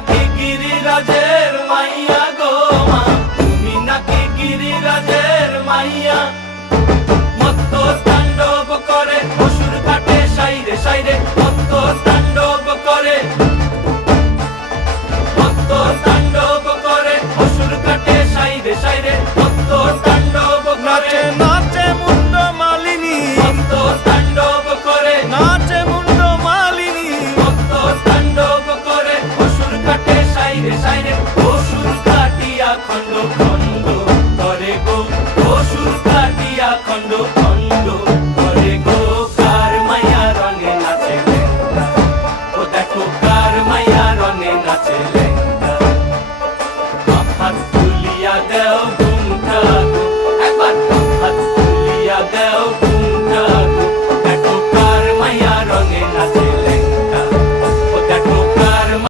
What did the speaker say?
নাকি গিরিরাজের মাইয়া গো মা, তুমি নাকি গিরিরাজের মাইয়া। মত্ত তাণ্ডব করে অসুর ঘাটে সাইরে সাইরে